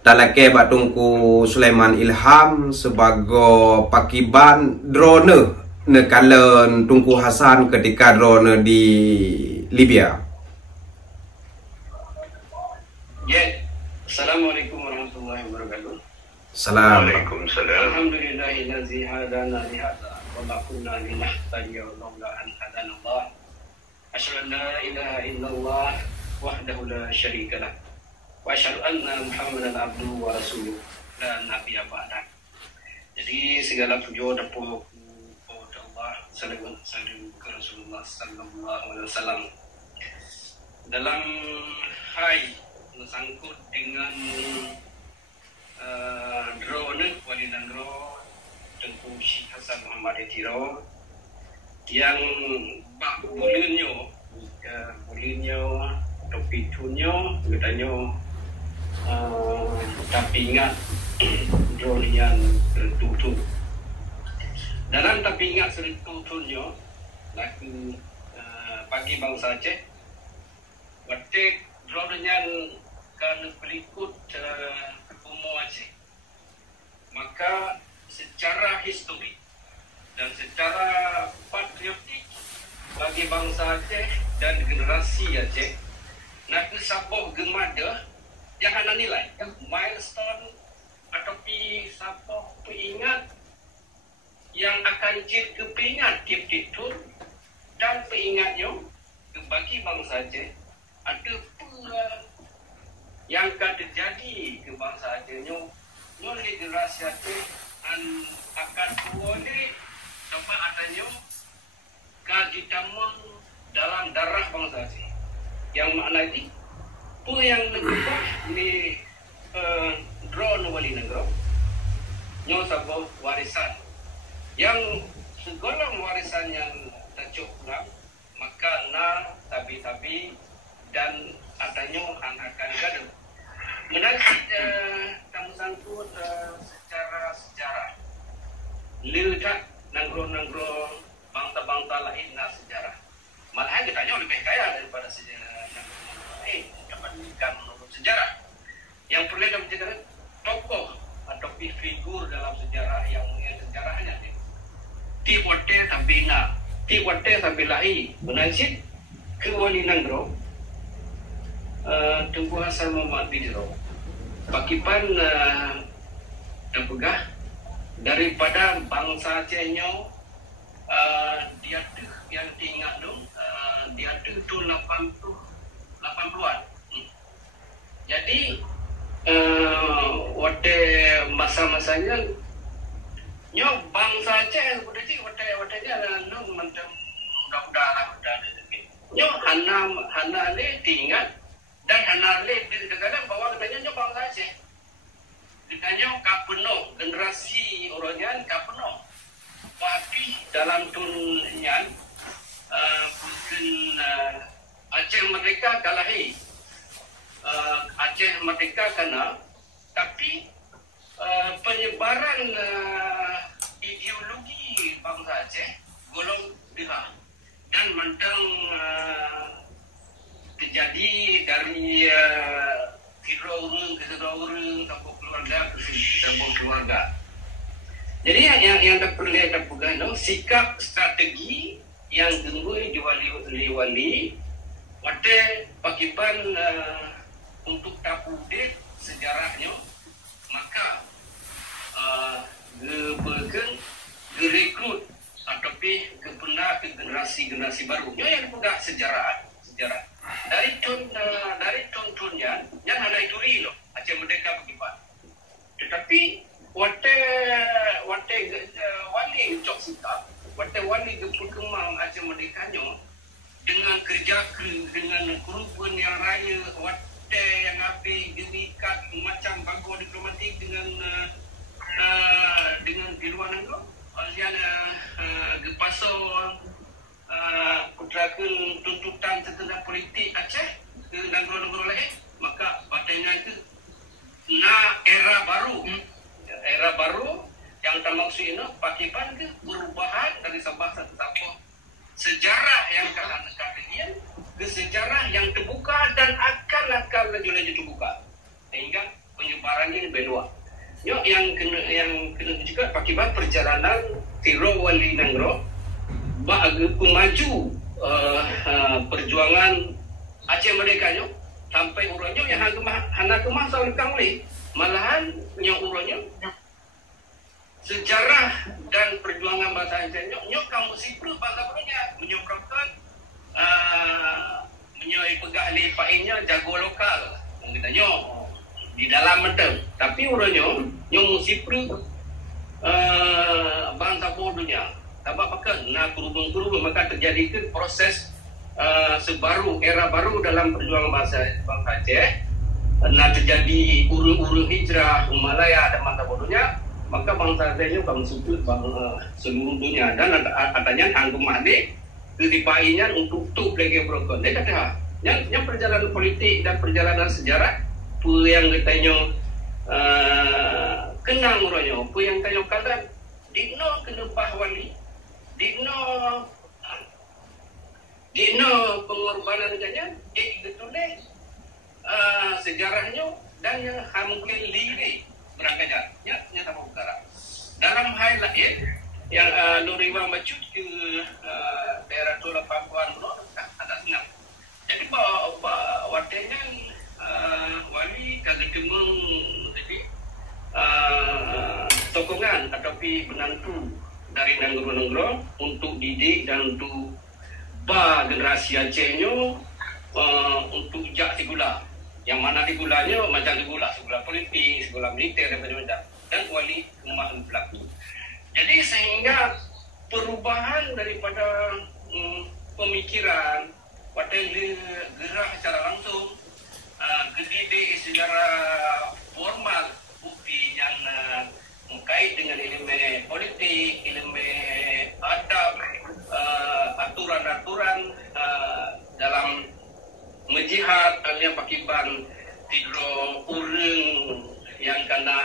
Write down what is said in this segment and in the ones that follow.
talake ba Tunku Sulaiman Ilham sebagai pakiban drone nekalan Tunku Hasan ketika drone di Libya. Ya, Assalamualaikum warahmatullahi wabarakatuh. Assalamualaikum. Alhamdulillahillazi hadana li hadza wa ma kunna linahtadiya laula an hadana Allah. Asyhadu an la ilaha illallah wahdahu la syarika lah. Wa asyhadu anna Muhammadan abduhu wa rasuluh la nabiyya ba'da. Jadi segala puji dan puji kepada Allah, salawat salam kepada Rasulullah sallallahu alaihi wasallam. Dalam hai bersangkut dengan drone Wali Nangro Tengku Syekh Hasan Muhammad Tiro yang bak bulinyo topi tunyo katanya tapi ingat drone yang tertutup dalam tapi ingat tertutupnya laku bagi bangsa Aceh waktu drone yang kan berikut umum Aceh, maka secara histori dan secara patriotik bagi bangsa Aceh dan generasi Aceh nak saboh gemada yang ada nilai milestone atau saboh peingat yang akan jadi kepingat tiap-tiap tu dan peingatnya bagi bangsa Aceh ada pula yang akan terjadi ke bangsa Aceh oleh generasi Aceh akan boleh dapat adanya keajaiban dalam darah bangsa Aceh yang makna ini apa yang negara ni drone Wali Nangro nyo sebuah warisan yang segolong warisan yang tercuk pulang maka tabi-tabi dan adanya akan gaduh menarik kamu sangkut secara sejarah letak Nangro bangsa-bangsa lain sejarah malahan kita lebih kaya daripada sejarah Nangro lain dapat diberikan menurut sejarah yang perlu kita menjadi tokoh atau figur dalam sejarah yang sejarahnya Tiwate sampai lain menarik ke Wali Nangro Tengku Hasan Muhammad Tiro pakipan terpegah daripada bangsa Acehnya dia tu yang tinggal tu dia tu 80-an jadi waktu masa-masanya nyo bangsa Aceh berarti waktu macam udah nyo hana le tinggal dan hanale kadang bawa katanya bangsa Aceh katanya kapenuh generasi orangnya kapenuh tapi dalam tunyan bukan Aceh merdeka kalahi Aceh merdeka kena tapi penyebaran ideologi bangsa Aceh golong dia dan mentang terjadi dari orang ke orang sampai keluarga ke sampai keluarga. Jadi yang perlu kita pegang sikap strategi yang gembui di wali waktu pakiban untuk tapudit sejarahnya maka rekrut atau kepena ke generasi baru yang dipegang sejarah dari tuntunnya yang ada itu loh Aceh Merdeka pakiban tetapi waktu wali ucap sikap waktu wali berkembang Aceh Merdekanya dengan kerja dengan kerubuhan yang raya waktu yang habis gerikat macam bago diplomatik dengan di luar negara alian gepasal putrakan tuntutan tentang politik Aceh ke negara-negara lain maka batanya itu era baru yang termaksud ini pakiban ke perubahan dari sebuah sejarah yang kalah kalian ke sejarah yang terbuka dan akan laju-laju terbuka sehingga belua. Yang kena juga akibat perjalanan Tiro Wali Nangro bagi pemaju perjuangan Aceh Merdeka sampai urangnya yang hana kemasa lekang ni malahan yang urangnya sejarah dan perjuangan bahasa Aceh kamu sipru bahasa punya menyebabkan menyoi pegah lipainnya jago lokal kita di dalam medem tapi urangnya musipru bangsa bodohnya tabak pakai kerubung maka terjadi proses sebaru era baru dalam perjuangan bangsa Aceh terjadi urung-urung hijrah Malaya dan masa bodohnya maka bangsa Aceh sudut seluruh dunia dan adanya tanggung made kedipainya untuk lagi broken dia kata yang perjalanan politik dan perjalanan sejarah yang ditanya kenang orangnya apa yang tanya kalian dino kena bahwali dino pengorbanan kanya betulnya sejarahnya dan yang mungkin liri berangkat nyata perkara dalam hal lain yang Nuriwa Macut ke daerah Tola Papuan ada senang jadi waktunya wali kagak temeng jadi sokongan ataupun menantu dari Nanggro untuk didik dan untuk generasi Acehnya untuk jak segula yang mana segulanya macam segula politik, segula militer dan macam-macam dan wali rumah pelaku jadi sehingga perubahan daripada pemikiran pada gerak secara langsung dididik secara formal bukti yang mengkait dengan elemen politik, elemen adab, aturan-aturan dalam menjihad yang pakiban tidro urang yang kena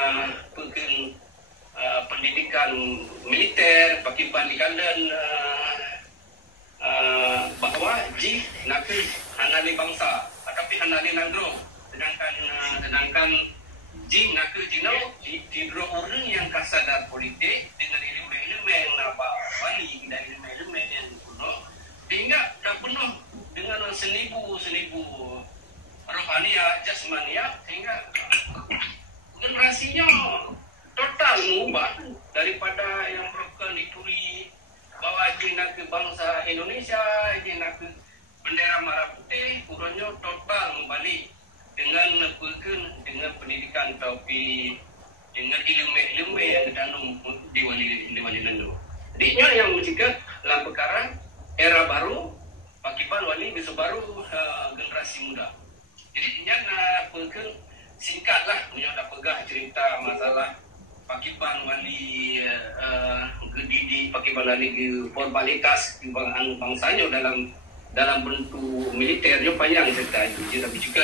pegang pendidikan militer pakiban di kandang bahwa nak hanali bangsa tapi hanali Nangro sedangkan nak tidro urang yang kasadar politik dengan elemen wali dan elemen yang kuno sehingga dah penuh dengan senibu rohania jasmania sehingga generasinya total mengubah daripada yang merupakan dituri bahwa nak ke bangsa Indonesia nak ke bendera merah putih urangnya total membalik dengan pendidikan tapi dengan ilmu yang ditanam di wali Nando. Jadinya yang mencegah dalam perkara era baru pakiban wali bisa baru generasi muda. Jadi pegang singkatlah punya dah pegah cerita masalah pakiban wali didik pakiban wali formalitas bangsanya dalam bentuk militernya panjang cerita itu tapi juga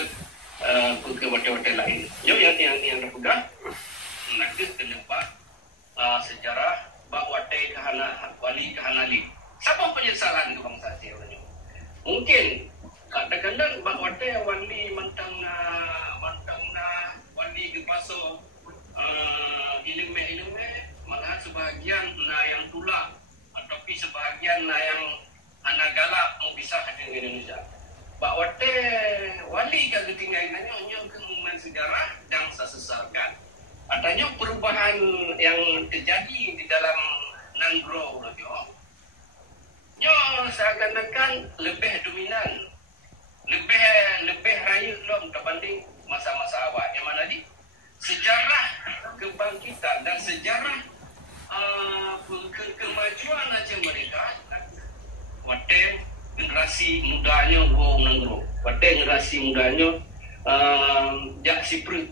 ke wadah-wadah lain. Yang terpegang nak kenapa sejarah bahawa wali kehanali. Siapa penyesalan itu bangsa Aceh orangnya? Mungkin kadang-kadang bahawa wali mantang wali ke paso ilmu malah sebahagian yang tulak ataupun sebahagian yang anak galak mau pisah dengan Indonesia. Bahawa wali kagak tinggal hanya kemudian sejarah dan sesesarkan. Adanya perubahan yang terjadi di dalam Nangro seakan-akan lebih dominan, lebih raya lom terbanding masa-masa awal. Yang mana di sejarah kebangkitan dan sejarah kemajuan Aceh Merdeka, wadah generasi mudanya Wong Nangro, wadah generasi mudanya jak sipru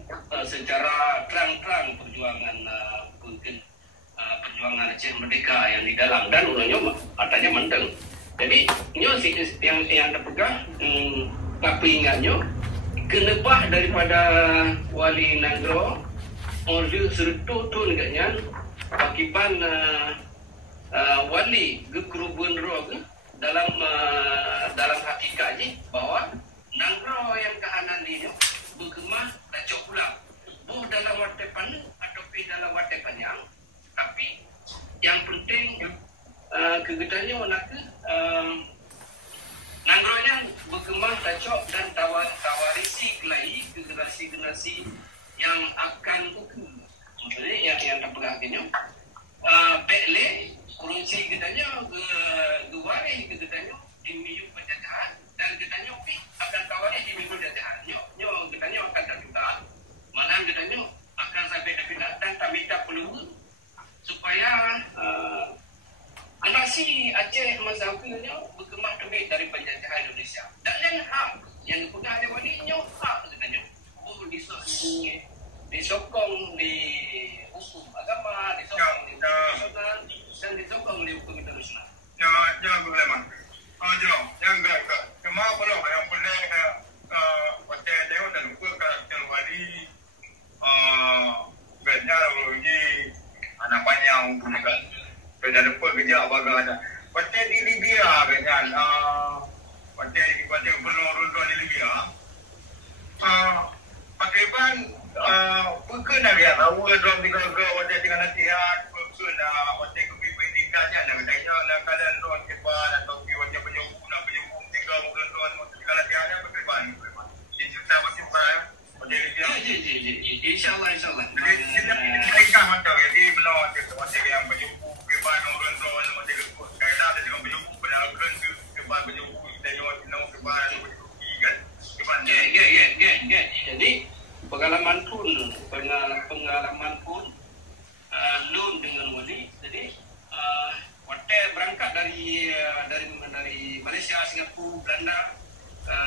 secara terang-terang perjuangan perjuangan Aceh Merdeka yang di dalam dan orangnya katanya mendeng. Jadi yang terpegang tapi ingatnya kenapa daripada wali Nangro oleh sertu neganya pakiban wali kekerubun roh dalam hakikatnya bahwa Nangro yang kehanan ini berkemah dan cok pulang. Dalam waktu kegetanya nak nangronya berkembang tacok dan tawarisi kelai ke generasi yang akan kuku. Maksudnya yang terpegahnya bekle kurunci getanya gewari ke getanya di minggu penjajahan dan getanya akan tawari di minggu penjajahan. Nyo getanya akan tak juga. Malah getanya akan sampai pindah dan tak minta peluang supaya anasi Aceh masa akhirnya berkembang lebih dari penjajahan Indonesia. Dan yang hak yang dipegang oleh walinya hak sebenarnya. Disokong di hukum agama, disokong di nasional dan disokong di hukum internasional. Ya, boleh mas. Yang enggak. Cuma kalau yang boleh hotel dia dan lupa karakter wali banyak lagi anak panjang punya kan. Pada lupa kerja bagai ada. Hotel di Libya kan. Hotel penuh runtuhan di Libya. Pakaian bukan nak lihat tahu dalam tiga hotel dengan nasihat bukan hotel kepimpin tingkat je nak tanya nak kalian don kepan atau hotel penyambung tiga bulan don tiga nasihat dia pakaian ini cerita macam mana hotel Libya insyaallah jadi kita ikan macam jadi benar hotel yang penyambung kepan don hotel kaedah ada juga penyambung pada bulan kepan penyambung tengok kepan kepan jadi pengalaman pun loan dengan wali. Jadi hotel berangkat dari Malaysia, Singapura, Belanda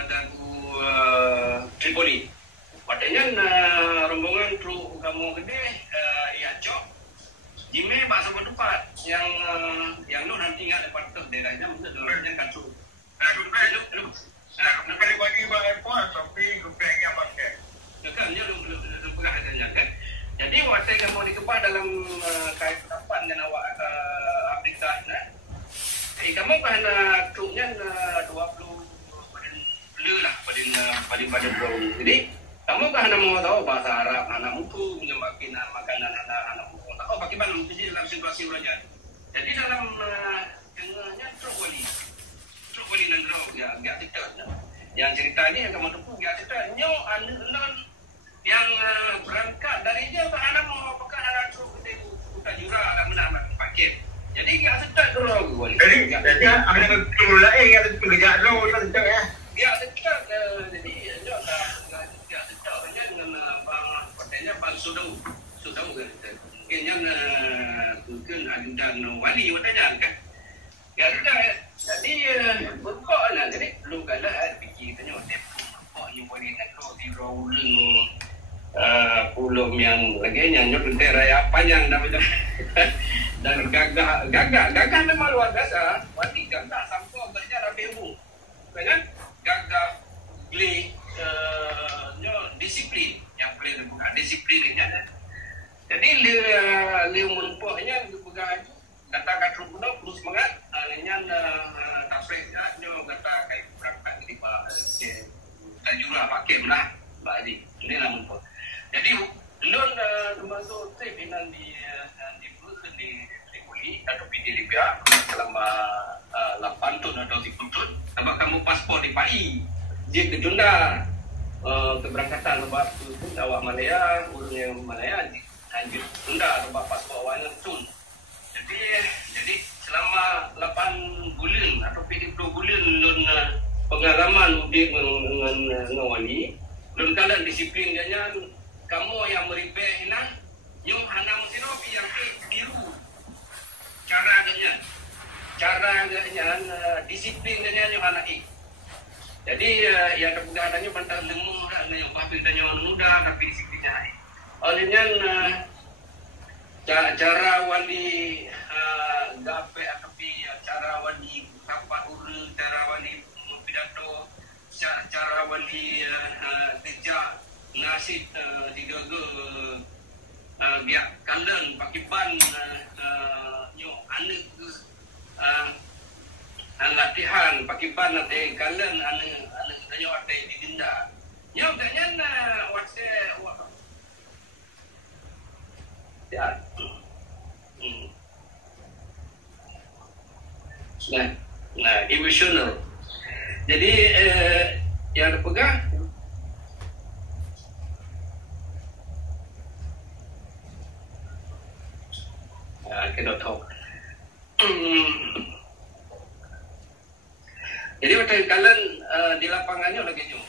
dan Tripoli. Hotelnya rombongan truk kamu gede Aceh. Jime bahasa bertempat yang lu nanti ingat dapat daerahnya mungkin dalamnya kan truk. Nak kali bagi airport tapi gupeng yang pakai. Kan dia belum pernah adanya kan. Jadi hotel yang mau dikebah dalam kait pendapat dengan awak Afrika ni. Kamu kan truknya 20 pada bro. Jadi kamu kan mau tahu bahasa Arab, anak mutu menyemakin makanan anak mutu. Tahu bagaimana mungkin dalam situasi raja. Jadi dalam tengahnya truk wali negara dia cerita. Yang cerita ni yang kamu tempuh dia cerita nyo anak yang berangkat dari dia anak mau pekan anak truk gede Kota Jura dan menambah paket. Jadi dia cerita dulu wali. Jadi ada dulu lain yang kerja dulu kita cerita ya. Dia cerita jadi nyo dia cerita aja dengan bang hotelnya Bang Sudau kan. Kayaknya mungkin ajudan wali hotelnya kan. Ya jadi berkok lah. Jadi belum kalah fikir tanya berkok yang boleh nak di rolling pulau yang lagi nyanyi bendera raya panjang dan gagah memang luar biasa. Wali gagah sampai kerja rapi umum. Kan gagah gli disiplin yang boleh dibuka disiplin ini. Jadi dia menumpuknya dibuka kata truk pun terus semangat dengan tafsir dia kata kayak berangkat di Tajura pakai belah Pak Haji ini lah mumpul. Jadi loan termasuk trip dengan di Tripoli atau di Libya selama 8 tahun atau 10 tahun. Sebab kamu paspor di PAI dia ketunda keberangkatan sebab itu awak Malaya urusnya Malaya lanjut tunda sebab paspor awalnya tun. Jadi selama 8 bulan atau 20 bulan lun pengalaman udik dengan wali lun kalian disiplin dia kamu yang meribeh hilang nyo hana musinopi yang biru cara agaknya disiplin dia nyo hana jadi yang terpegang adanya bantah lemur dan yang babi dan yang nuda tapi disiplinnya olehnya cara wali gape atau cara wali rapat urut, cara wali pidato, cara wali kerja nasib digaga biak kalen pakai ban nyo anak latihan pakai ban nanti kalen anak nyo ada di denda nyo kayaknya ya Emosional. Jadi yang dipegang cannot talk. Jadi waktu kalian di lapangannya lagi nyu.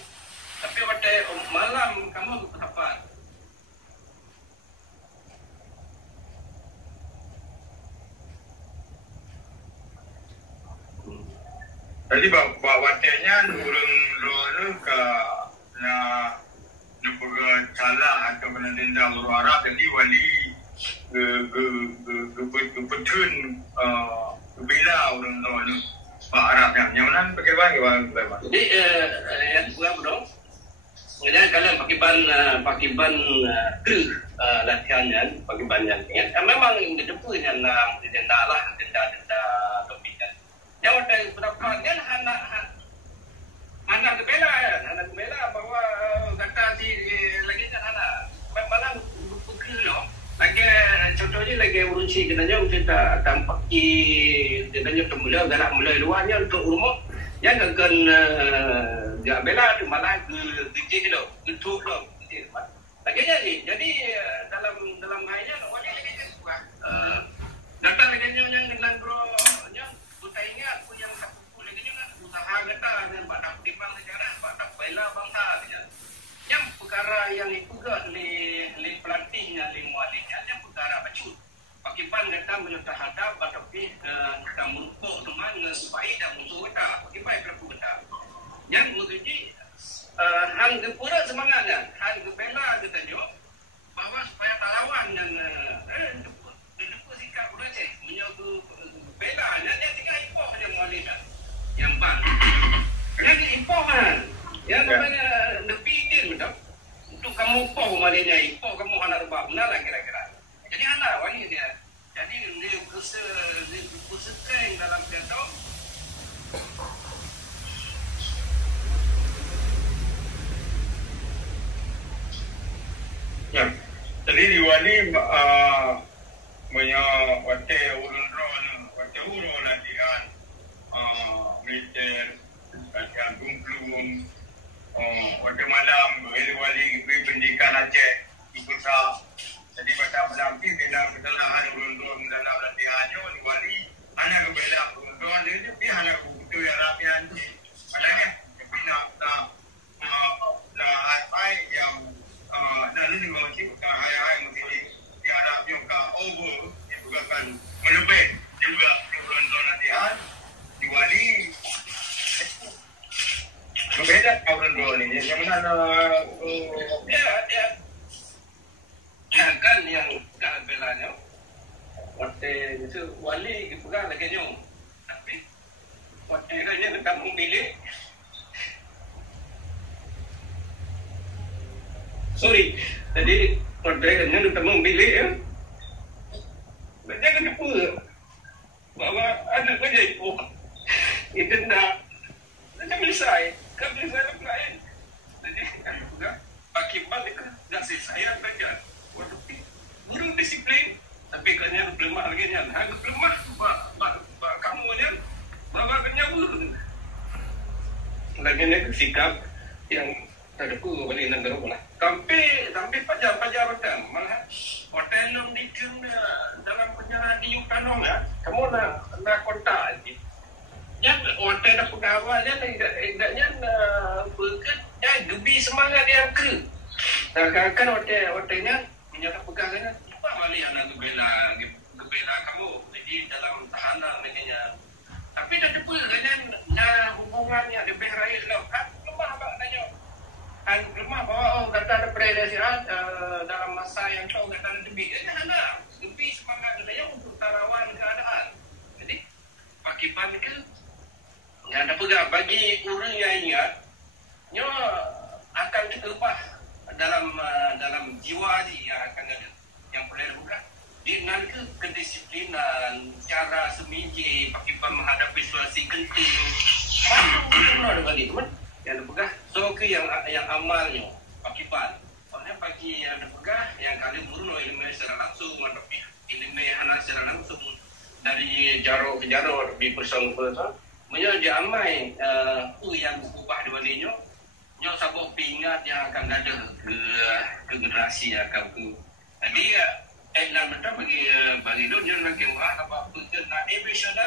Tapi waktu malam kamu dapat. Jadi waktunya nurun ke na salah atau penanda berwarna jadi wali kepetun bila orang nurun Pak Arabnya nyaman bagaimana? Jadi yang buat dong. Kemudian kalian pakai ban latihannya, pakai ban yang memang depu yang denda lah, denda topik kan. Yang ada berapa kan anak kebela bahwa kata si lagi kan anak malah pergi loh. Lagi contohnya lagi urusi katanya kita tampak katanya pemula galak mulai luarnya untuk rumah yang akan gak bela tu malah gede loh, getuk loh. Lagi jadi dalam hanya wajib lagi kan datang lagi yang dengan bro yang kita ingat aku yang tak pukul lagi kan usaha kita dengan pada timang negara pada bela bangsa yang perkara yang dipegang oleh pelatihnya, oleh mualiknya, yang perkara bacut. Pakai ban kata menyerta hadap atau kita merumpuk teman supaya tak musuh kita. Pakai ban berapa kita. Yang menjadi hal kepura semangatnya, hal kebela kita juga bahawa supaya tak lawan dan depu sikap beraceh menyaga bela. Dia tinggal impor yang mualiknya, yang ban. Yang impor kan. Yang namanya lebih din betul. Untuk kamu poh malenya, poh kamu anak rebah benar lah kira-kira. Jadi anak wani dia. Jadi dia bersekeng dalam pidato. Ya. Jadi di wali punya wate urun latihan militer latihan bumplum waktu malam wali pendidikan Aceh Ipusa. Jadi pada malam ini dalam kesalahan urun dalam latihannya wali anak kebela urun dia dia anak buku yang rapian maknanya tapi nak hai yang ni mesti hai mesti diharap juga over yang bukan melebih juga urun latihan di wali berbeda orang dua ni. Yang mana dia kan yang tak belanya. Waktu itu wali dipegang lagi nyong. Tapi waktu itu kita memilih. Sorry. Jadi waktu itu kita memilih ya. Jangan lupa bahawa ada kerja itu. Itu nak selesai. Kan saya nak lain. Jadi kami juga pakai balik dan saya belajar. Waktu guru disiplin tapi kanya lemah lagi nya. Hang lemah kamu nya bawa kanya guru. Lagi ni sikap yang terdeku balik negara pula. Tapi pajar kan malah hotel yang dikin dalam penjara di Yukanong ya. Kamu nak kontak aja. Yang hotel dah pegawai dia agaknya bekerja gebi semangat yang ke. Kan hotelnya menyata pegawainya lupa balik anak gebela kamu jadi dalam tahanan maknanya. Tapi dah depa kan hubungannya lebih raih lah. Kan lemah maknanya. Kan lemah bahawa kata ada predasi dalam masa yang kau kata ada debi. Dia hana gebi semangat dia untuk tarawan keadaan. Jadi pakai ban ke yang ada pegang bagi orang yang ingat nyo akan terlepas dalam jiwa dia yang akan ada yang boleh buka di nanti kedisiplinan cara semiji pakai ban menghadapi situasi genting mana dengan itu yang ada pegang so ke yang amalnya pakai ban soalnya bagi yang ada pegang yang kali murno ilmu secara langsung tapi ilmu hana secara langsung dan dari jaruk ke jaruk di persong-persong tu. Menyo dia amai yang ubah di balinya. Nyo sabuk pingat yang akan ada ke generasi yang akan ke. Jadi dan betul bagi dia nak kira apa ke nak episode